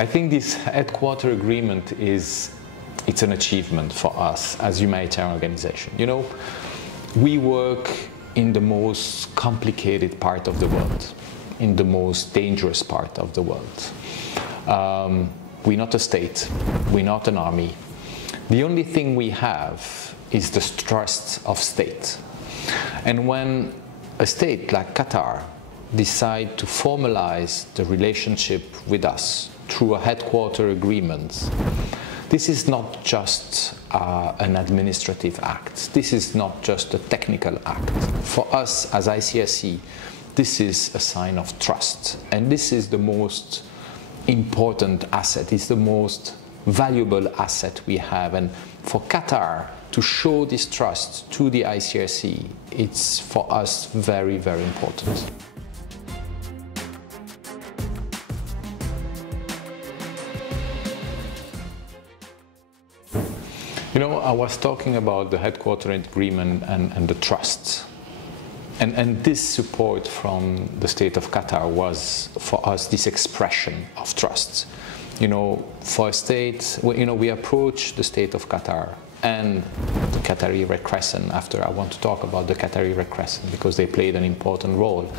I think this headquarter agreement it's an achievement for us as a humanitarian organization. You know, we work in the most complicated part of the world, in the most dangerous part of the world. We're not a state, we're not an army. The only thing we have is the trust of state. And when a state like Qatar decides to formalize the relationship with us through a headquarter agreement, this is not just an administrative act. This is not just a technical act. For us as ICRC, this is a sign of trust. And this is the most important asset. It's the most valuable asset we have. And for Qatar to show this trust to the ICRC, it's for us very, very important. You know, I was talking about the headquarter agreement and the trust. And this support from the state of Qatar was, for us, this expression of trust. You know, for a state, you know, we approach the state of Qatar and the Qatari Red Crescent. After, I want to talk about the Qatari Red Crescent because they played an important role.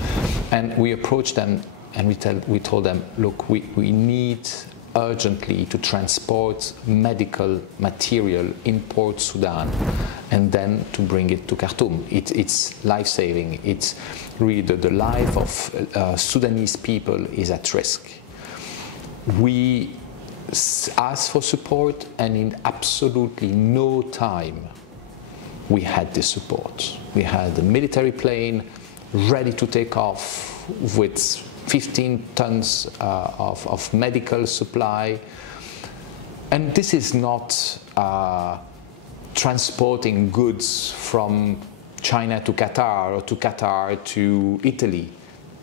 And we approached them and we told them, look, we need urgently to transport medical material in Port Sudan and then to bring it to Khartoum. It's life-saving. It's really the life of Sudanese people is at risk. We asked for support, and in absolutely no time we had this support. We had a military plane ready to take off with 15 tons of medical supply. And this is not transporting goods from China to Qatar or to Qatar to Italy.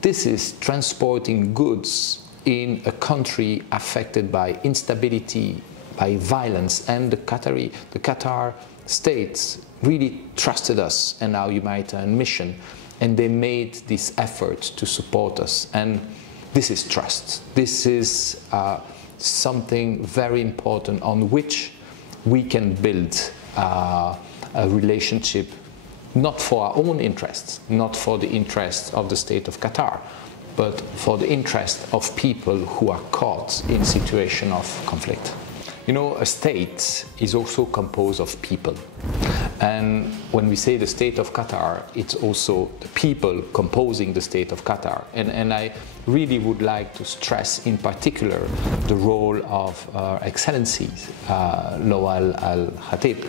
This is transporting goods in a country affected by instability, by violence, and the Qatar state really trusted us and our humanitarian mission, and they made this effort to support us. And this is trust. This is something very important on which we can build a relationship, not for our own interests, not for the interests of the state of Qatar, but for the interest of people who are caught in situation of conflict. You know, a state is also composed of people. And when we say the state of Qatar, it's also the people composing the state of Qatar. And I really would like to stress in particular the role of Her Excellency Lawal Al-Khatib,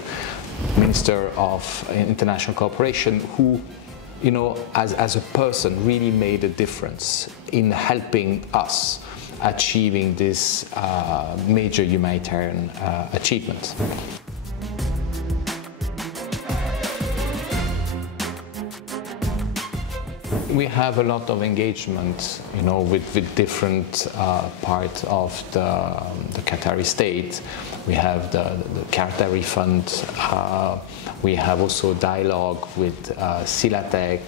Minister of International Cooperation, who, you know, as a person really made a difference in helping us achieving this major humanitarian achievement. We have a lot of engagement, you know, with different parts of the Qatari state. We have the Qatari Fund. We have also dialogue with Silatech,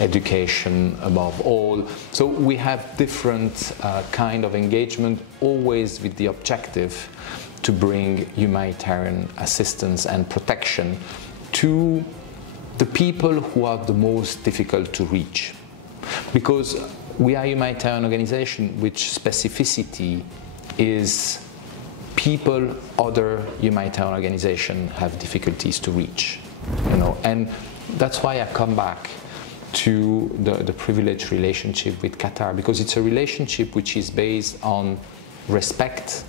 education above all. So we have different kind of engagement, always with the objective to bring humanitarian assistance and protection to the people who are the most difficult to reach. Because we are a humanitarian organization which specificity is people other humanitarian organizations have difficulties to reach. You know, and that's why I come back to the privileged relationship with Qatar, because it's a relationship which is based on respect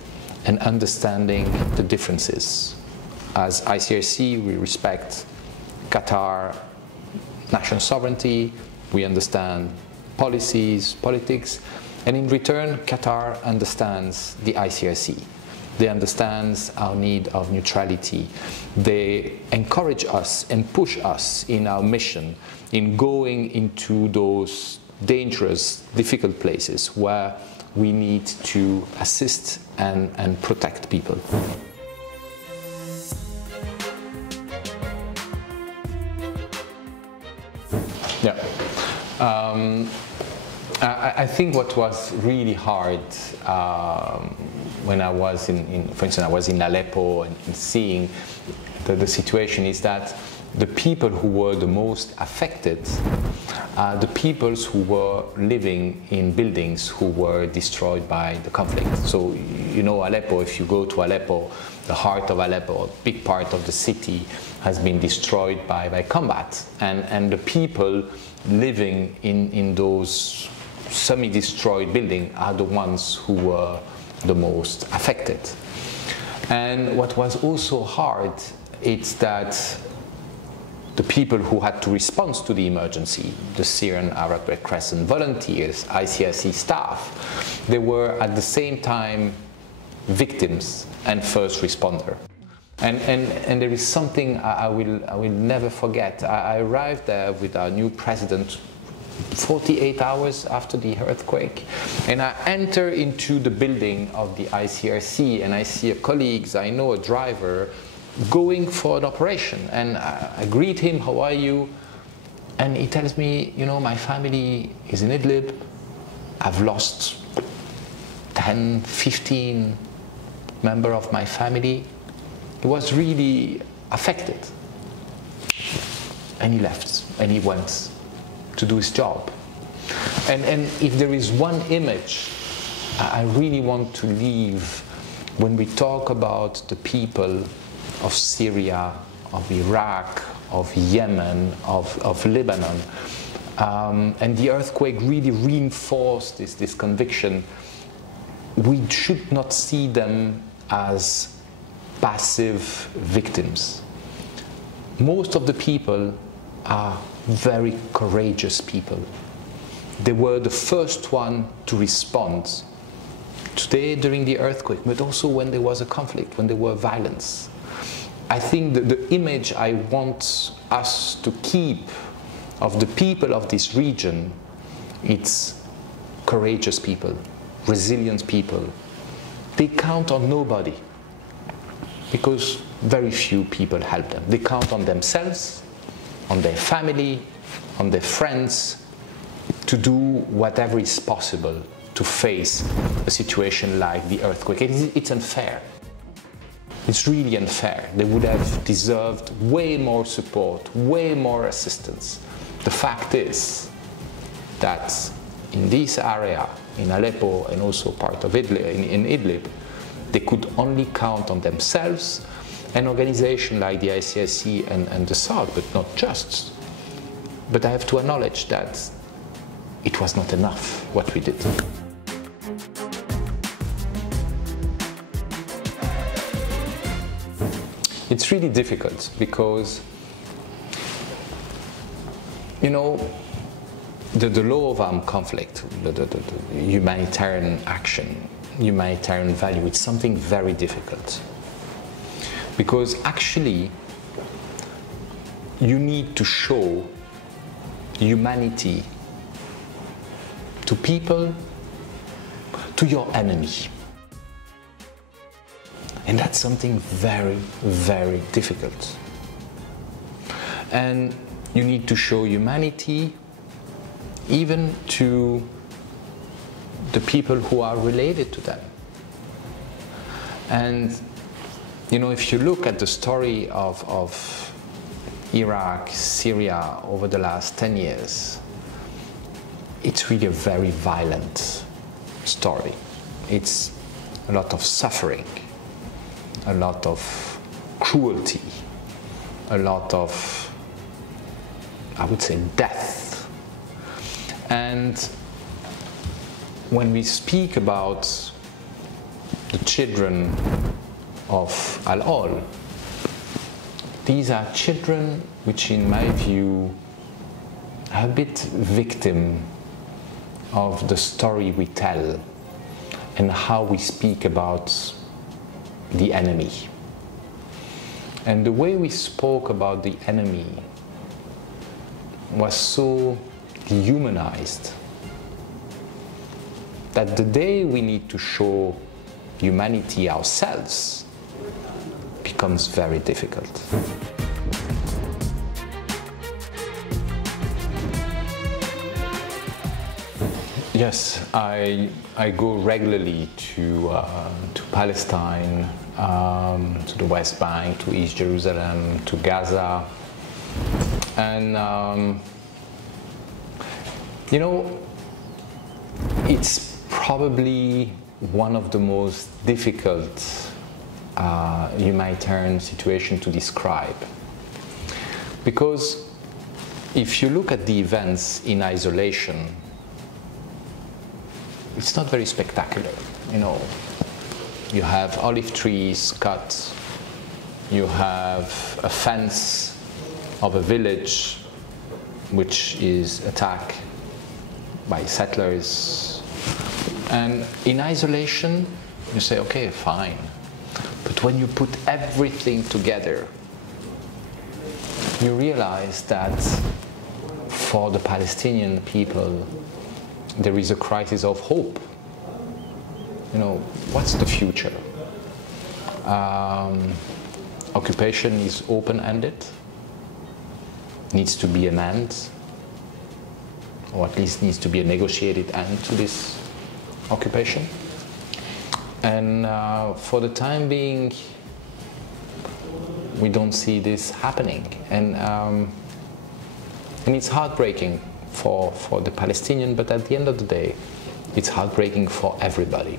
and understanding the differences. As ICRC, we respect Qatar national sovereignty, we understand policies, politics, and in return, Qatar understands the ICRC. They understand our need of neutrality. They encourage us and push us in our mission in going into those dangerous, difficult places where we need to assist and protect people. Yeah. I think what was really hard when I was for instance, I was in Aleppo and seeing the situation is that the people who were the most affected are the peoples who were living in buildings who were destroyed by the conflict. So, you know, Aleppo, if you go to Aleppo, the heart of Aleppo, a big part of the city has been destroyed by combat. And the people living in those semi-destroyed buildings are the ones who were the most affected. And what was also hard is that the people who had to respond to the emergency, the Syrian Arab Red Crescent volunteers, ICRC staff, they were at the same time victims and first responder. And there is something I will never forget. I arrived there with our new president 48 hours after the earthquake, and I enter into the building of the ICRC and I see a colleague, I know a driver, going for an operation, and I greet him, how are you? And he tells me, you know, my family is in Idlib, I've lost 10, 15 members of my family. He was really affected. And he left, and he went to do his job. And if there is one image I really want to leave when we talk about the people of Syria, of Iraq, of Yemen, of Lebanon, and the earthquake really reinforced this conviction. We should not see them as passive victims. Most of the people are very courageous people. They were the first one to respond. Today, during the earthquake, but also when there was a conflict, when there were violence. I think that the image I want us to keep of the people of this region, it's courageous people, resilient people. They count on nobody because very few people help them. They count on themselves, on their family, on their friends, to do whatever is possible to face a situation like the earthquake. It's unfair. It's really unfair. They would have deserved way more support, way more assistance. The fact is that in this area, in Aleppo and also part of Idlib, in Idlib, they could only count on themselves, an organization like the ICRC and the SARC, but not just. But I have to acknowledge that it was not enough what we did. It's really difficult because, you know, the law of armed conflict, the humanitarian action, humanitarian value, it's something very difficult. Because actually, you need to show humanity to people, to your enemy. And that's something very, very difficult. And you need to show humanity even to the people who are related to them. And, you know, if you look at the story of Iraq, Syria over the last 10 years, it's really a very violent story. It's a lot of suffering, a lot of cruelty, a lot of, I would say, death. And when we speak about the children of Al-Ol, these are children which, in my view, are a bit victim of the story we tell and how we speak about the enemy. And the way we spoke about the enemy was so dehumanized that the day we need to show humanity ourselves becomes very difficult. Yes, I go regularly to Palestine, to the West Bank, to East Jerusalem, to Gaza, and you know, it's probably one of the most difficult humanitarian situations to describe, because if you look at the events in isolation, it's not very spectacular. You know, you have olive trees cut, you have a fence of a village which is attacked by settlers, and in isolation you say, okay, fine. But when you put everything together, you realize that for the Palestinian people there is a crisis of hope. You know, what's the future? Occupation is open-ended, needs to be an end, or at least needs to be a negotiated end to this occupation. And for the time being, we don't see this happening. And it's heartbreaking for the Palestinian, but at the end of the day, it's heartbreaking for everybody,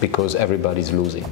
because everybody's losing.